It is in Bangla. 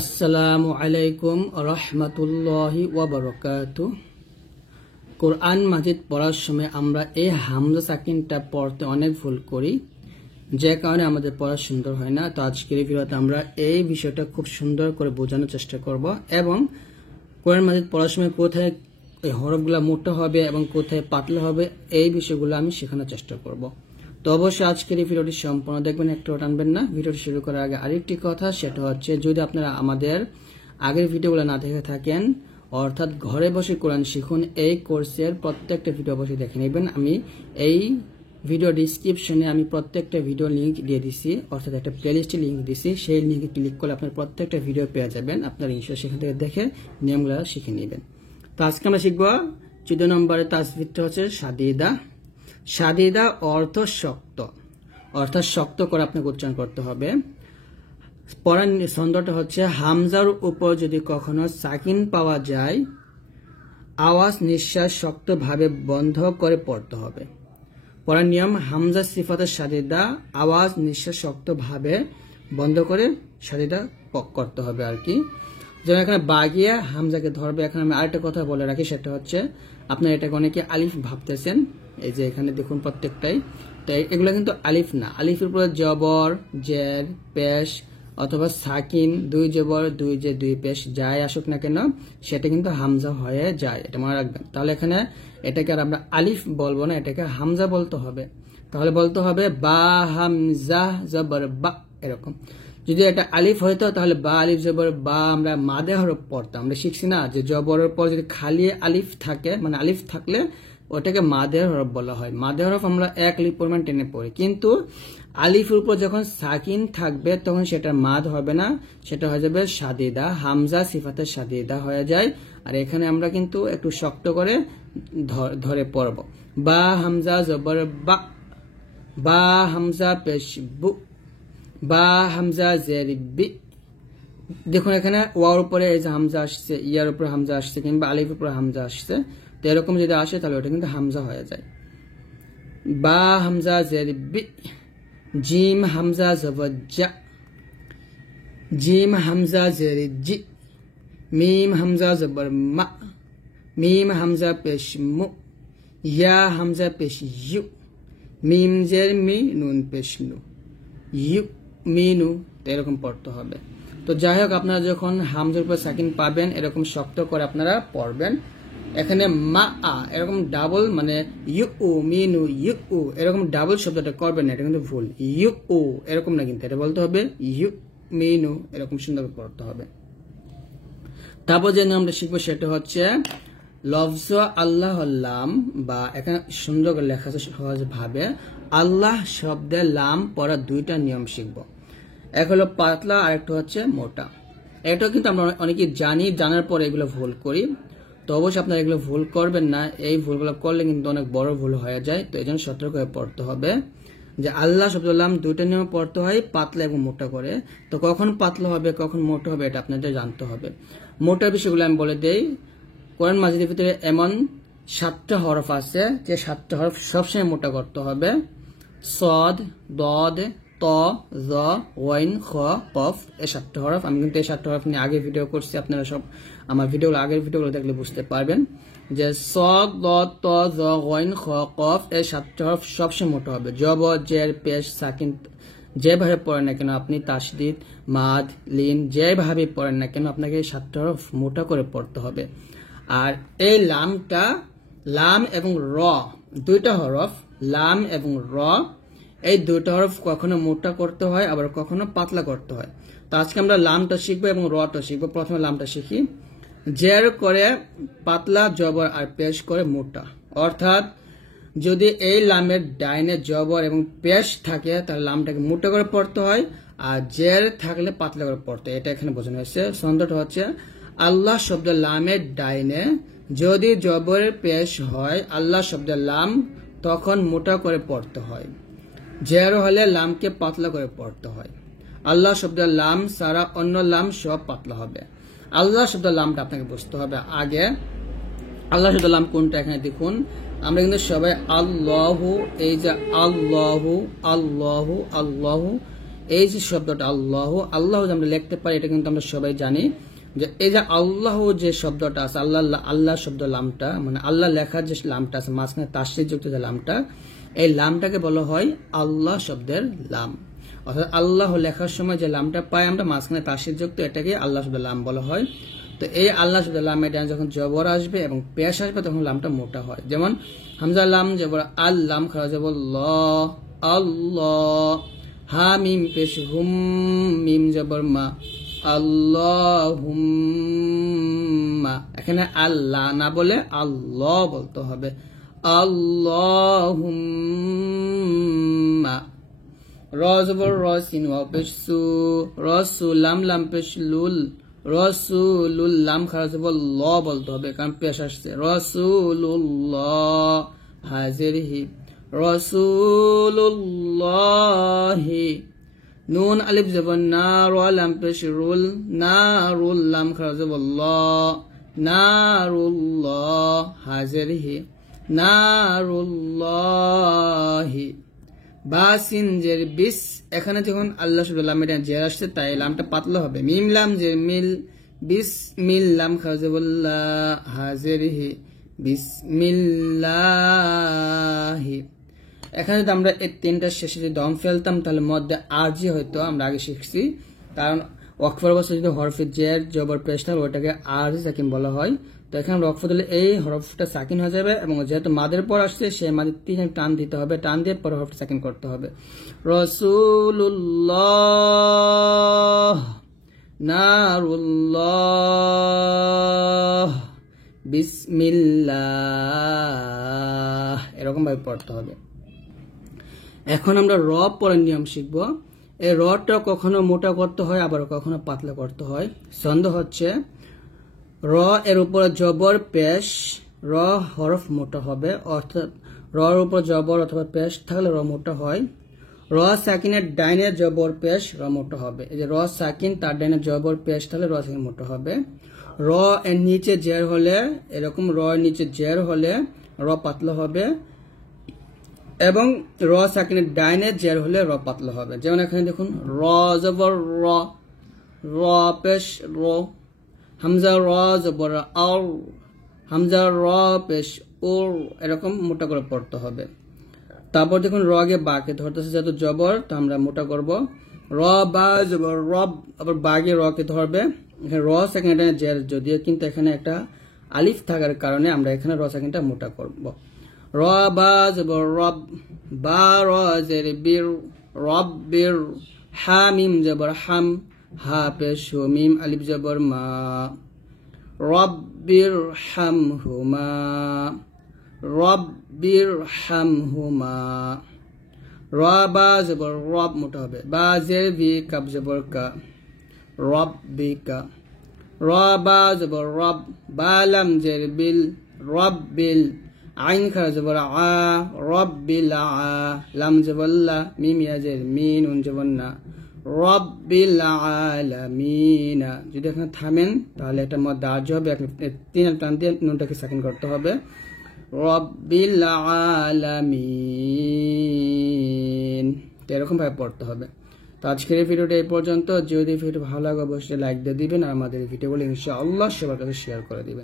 আসসালামু আলাইকুম রহমতুল্লাহি ওয়া বারাকাতুহু। কোরআন মাজিদ পড়ার সময় আমরা এই হামজা সাকিনটা পড়তে অনেক ভুল করি, যে কারণে আমাদের পড়া সুন্দর হয় না। তো আজকের এই ভিডিওতে আমরা এই বিষয়টা খুব সুন্দর করে বোঝানোর চেষ্টা করব এবং কোরআন মাজিদ পড়ার সময় কোথায় এই হরফগুলো মোটা হবে এবং কোথায় পাতলা হবে এই বিষয়গুলো আমি শেখানোর চেষ্টা করব। তো অবশ্যই আজকের এই ভিডিওটি সম্পূর্ণ দেখবেন, একটু টানবেন না। ভিডিওটি শুরু করার আগে আরেকটি কথা, সেটা হচ্ছে যদি আপনারা আমাদের আগের ভিডিওগুলো না দেখে থাকেন, অর্থাৎ ঘরে বসে কোরআন শিখুন এই কোর্সের প্রত্যেকটা ভিডিও অবশ্যই দেখে নেবেন। আমি এই ভিডিও ডিসক্রিপশনে আমি প্রত্যেকটা ভিডিও লিঙ্ক দিয়ে দিছি, অর্থাৎ একটা প্লেলিস্টের লিঙ্ক দিছি। সেই লিঙ্কে ক্লিক করলে আপনার প্রত্যেকটা ভিডিও পেয়ে যাবেন। আপনারা ইনশাআল্লাহ সেখান থেকে দেখে নিয়মগুলো শিখে নেবেন। তো আজকে আমরা শিখবো 14 নম্বরের তাসবিহটা হচ্ছে সাদিদা। সাদিদা অর্থ শক্ত, অর্থাৎ শক্ত করে আপনাকে উচ্চারণ করতে হবে। পড়ার ছন্দটা হচ্ছে হামজার উপর যদি কখনো সাকিন পাওয়া যায়, আওয়াজ নিঃশ্বাস শক্তভাবে বন্ধ করে পড়তে হবে। পড়ার নিয়ম, হামজা সিফাতের সাদিদা, আওয়াজ নিঃশ্বাস শক্তভাবে বন্ধ করে সাদিদা করতে হবে আর কি। যেমন এখানে বাগিয়ে হামজাকে ধরবে। এখানে আমি আরেকটা কথা বলে রাখি, সেটা হচ্ছে আপনারা এটাকে অনেকে আলিফ ভাবতেছেন। এই যে এখানে দেখুন প্রত্যেকটাই, তাই এগুলো কিন্তু আলিফ না। আলিফের উপরে জবর, জের, পেশ অথবা সাকিন, দুই জবর দুই জে দুই পেশ যাই আসুক না কেন সেটা কিন্তু হামজা হয়ে যায়, এটা মনে রাখবেন। তাহলে এখানে এটাকে আর আমরা আলিফ বলবো না, এটাকে হামজা বলতে হবে। তাহলে বলতে হবে বা হামজা জবর বা, এরকম। যদি এটা আলিফ হইতো তাহলে বা আলিফ জবর বা আমরা মাদে হরফ পড়তাম। আমরা শিখছি না যে জবরের পর যদি খালি আলিফ থাকে, মানে আলিফ থাকলে ওটাকে মাদের হরফ বলা হয়। মাদের হরফ আমরা এক লিপ পরিমাণ টেনে পড়ি, কিন্তু আলিফের উপর যখন সাকিন থাকবে তখন সেটা মাদ হবে না, সেটা হয়ে যাবে সাদিদা। হামজা সিফাতের সাদিদা হয়ে যায়। আর এখানে আমরা কিন্তু একটু শক্ত করে ধরে পড়ব। বা হামজা জবর বা, বা হামজা পেশ বু, বা হামজা জের বি। দেখুন এখানে ওয়ার উপরে এই যে হামজা আসছে, ইয়ার উপরে হামজা আসছে, কিংবা আলিফের উপরে হামজা আসছে। তো এরকম যদি আসে তাহলে ওটা কিন্তু হামজা হয়ে যায়। বা হামজা জের বি, জিম হামজা জবর জা, জিম হামজা জের জি, মিম হামজা জবর মা, মিম হামজা পেশ মু, ইয়া হামজা পেশ ইউ, মিম জের মি, নুন পেশ নু, ইউ মিনু। এরকম পড়তে হবে। তো যাই হোক, আপনারা যখন হামজার উপর সাকিন পাবেন এরকম শক্ত করে আপনারা পড়বেন। এখানে মা আ এরকম ডাবল, মানে ইউ উ মিনু ইউ উ এরকম ডাবল শব্দটা করবেন না, এটা কিন্তু ভুল। ইউ উ এরকম না, কিন্তু এটা বলতে হবে ইউ মিনু, এরকম সুন্দর পড়তে হবে। তারপর যে নামটা শিখবো সেটা হচ্ছে লফজ আল্লাহ লাম, বা এখানে সুন্দর করে লেখা আছে সহজ ভাবে। আল্লাহ শব্দে লাম পড়ার দুইটা নিয়ম শিখবো। এক হলো পাতলা, আর একটা হচ্ছে মোটা। এটাও কিন্তু আমরা অনেকে জানি, জানার পরে এগুলো ভুল করি। তো অবশ্যই আপনারা এগুলো ভুল করবেন না, এই ভুলগুলো করলে কিন্তু অনেক বড় ভুল হয়ে যায়। তো এই জন্য সতর্ক হয়ে পড়তে হবে যে আল্লাহ শব্দ লাম দুইটা নিয়ম পড়তে হয়, পাতলা এবং মোটা করে। তো কখন পাতলা হবে কখন মোটা হবে এটা আপনাদের জানতে হবে। মোটার বিষয়গুলো আমি বলে দেই। কোরআন মাজিদের ভিতরে এমন 7টা হরফ আছে যে 7টা হরফ সবসময় মোটা করতে হবে। সদ, দদ, ত, জ, ওয়াইন, খ, কফ, এই 7টা হরফ। আমি কিন্তু এই 7টা হরফ নিয়ে আগে ভিডিও করছি, আপনারা সব আমার ভিডিওগুলো আগের ভিডিওগুলো দেখলে বুঝতে পারবেন যে সদ, দদ, ত, জ, ওয়াইন, খ, কফ এই 7টা হরফ সবসময় মোটা হবে। জবর, জের, পেশ, সাকিন যেভাবে পড়েন না কেন আপনি, তাসদিদ, মাদ, লিন যেভাবে পড়েন না কেন আপনাকে এই 7টা হরফ মোটা করে পড়তে হবে। আর এই লামটা, লাম এবং র দুইটা হরফ, লাম এবং র এই দুইটা হরফ কখনো মোটা করতে হয়, আবার কখনো পাতলা করতে হয়। তো আজকে আমরা লামটা শিখবো এবং রটা শিখবো। প্রথমে লামটা শিখি। জের করে পাতলা, জবর আর পেশ করে মোটা। অর্থাৎ যদি এই লামের ডাইনে জবর এবং পেশ থাকে তাহলে লামটাকে মোটা করে পড়তে হয়, আর জের থাকলে পাতলা করে পড়তে হয়। এটা এখানে বোঝানো হয়েছে। ছন্দটা হচ্ছে আল্লাহ শব্দের লামের ডাইনে যদি জবরের পেশ হয়, আল্লাহ শব্দের লাম তখন মোটা করে পড়তে হয়। জের হলে লামকে পাতলা করে পড়তে হয়। আল্লাহ শব্দের লাম সারা অন্য লাম সব পাতলা হবে। আল্লাহ শব্দের লামটা আপনাকে বুঝতে হবে আগে। আল্লাহ শব্দের লাম কোনটা এখানে দেখুন। আমরা কিন্তু সবাই আল্লাহু, এই যে আল্লাহু আল্লাহু আল্লাহু এই যে শব্দটা আল্লাহ, আল্লাহ যে আমরা লিখতে পারি এটা কিন্তু আমরা সবাই জানি যে এই যে আল্লাহ যে শব্দটা আছে, আল্লাহ আল্লাহ শব্দ লামটা, মানে আল্লাহ লেখার যে লামটা আছে মাঝখানে তাসদীদ যুক্ত যে লামটা, এই লামটাকে বলা হয় আল্লাহ শব্দের লাম। অর্থাৎ আল্লাহ লেখার সময় যে লামটা পাই আমরা মাঝখানে তাসদীদ যুক্ত, এটাকে আল্লাহ শব্দের লাম বলা হয়। তো এই আল্লাহ শব্দের লাম এটা যখন জবর আসবে এবং পেশ আসবে তখন লামটা মোটা হয়। যেমন হামজা লাম জবর আল, লাম খারা যাব ল, আল্লাহ। হা মিম পেশ হুম, মিম জবর মা, আল্লাহুম্মা। এখানে আল্লাহ না বলে আল্লাহ বলতে হবে, আল্লাহুম্মা। র জবর র, সিন ওয়াও পেশ সু, রসু, লাম লাম পেশ লুল, রসুলুল, লাম খারা যাব ল বলতে হবে কারণ পেশ আসছে, রসুলুল্লাহ, হাজিরহি, রসুলুল্লাহি। নুন আলিফ জবর না, র লাম পেশ রুল, নারুল, লাম খারা যাব ল, নারুল্লাহ, হাজিরহি, নারুল্লাহি। বা সিন জের বিস, এখানে যখন আল্লাহ শব্দ লাম এটা জের আসছে তাই লামটা পাতলা হবে। মিম লাম জের মিল, বিসমিল, লাম খারা যাব লা, হাজিরহি, বিসমিল্লাহি। এখানে যদি আমরা এই তিনটা শেষে যদি দম ফেলতাম তাহলে মধ্যে আরজি হয়তো আমরা আগে শিখছি, কারণ ওয়াকফের অবস্থায় যদি হরফে জের জবর পেশ থাকে ওটাকে আরজি সাকিন বলা হয়। তো এখানে ওয়াকফ দিলে এই হরফটা সাকিন হয়ে যাবে এবং যেহেতু মাদের পর আসছে সেই মাদের তিন টান দিতে হবে, টান দিয়ে পরে হরফটা সাকিন করতে হবে। রাসূলুল্লাহ, নারুল্লাহ, বিসমিল্লাহ, এরকম ভাবে পড়তে হবে। এখন আমরা র পরের নিয়ম শিখব। এই রটা কখনো মোটা করতে হয় আবার কখনো পাতলা করতে হয়। ছন্দ হচ্ছে র এর উপরে জবর পেশ, র হরফ মোটা হবে, অর্থাৎ রর উপর জবর অথবা পেশ থাকলে র মোটা হয়। র সাকিনের ডাইনের জবর পেশ, র মোটা হবে। এই যে র সাকিন তার ডাইনের জবর পেশ থাকলে র সাকিন মোটা হবে। র এর নিচে জের হলে, এরকম র এর নিচে জের হলে র পাতলা হবে এবং র সাকিনের ডাইনে জের হলে র পাতলা হবে। যেমন এখানে দেখুন র জবর র, র পেশ র, হামজা র জবর আর, হামজা র পেশ ওর, এরকম মোটা করে পড়তে হবে। তারপর দেখুন র গে বাকে ধরতেছে যেহেতু জবর তো আমরা মোটা করব। র বা জবর রব, আবার বাগে র কে ধরবে, এখানে র সেকেন্ড জের, যদিও কিন্তু এখানে একটা আলিফ থাকার কারণে আমরা এখানে র সেকেন্ডটা মোটা করব। র বা জবর রব, বা র জের বীর, রব বীর। হা মিম জবর হাম, হা পেশ মিম আলিফ জবর মা, রব্বির হামহুমা, রব্বির হামহুমা। র বা জবর রব মোটা হবে, বা জের ভি কাব জবর কা, রব্বিকা। র বা জবর রব, বা লাম জের বিল, রব্বিল। আইন খারা জবর আ, রব্বিল আ, লাম জবর লা, মিম ইয়া জের মিন, উন জবর না, রব্বিল আলামিনা। যদি এখানে থামেন তাহলে এটার মধ্যে দার্জ হবে, তিন টান দিয়ে নুনটাকে সাকিন করতে হবে, রব্বিল আলামিন। তো এরকম ভাবে পড়তে হবে। তো আজকের এই ভিডিওটা এই পর্যন্ত। যদি ভিডিও ভালো লাগে অবশ্যই লাইক দিয়ে দিবেন আর আমাদের এই ভিডিওগুলো ইনশাআল্লাহ সবার কাছে শেয়ার করে দিবেন।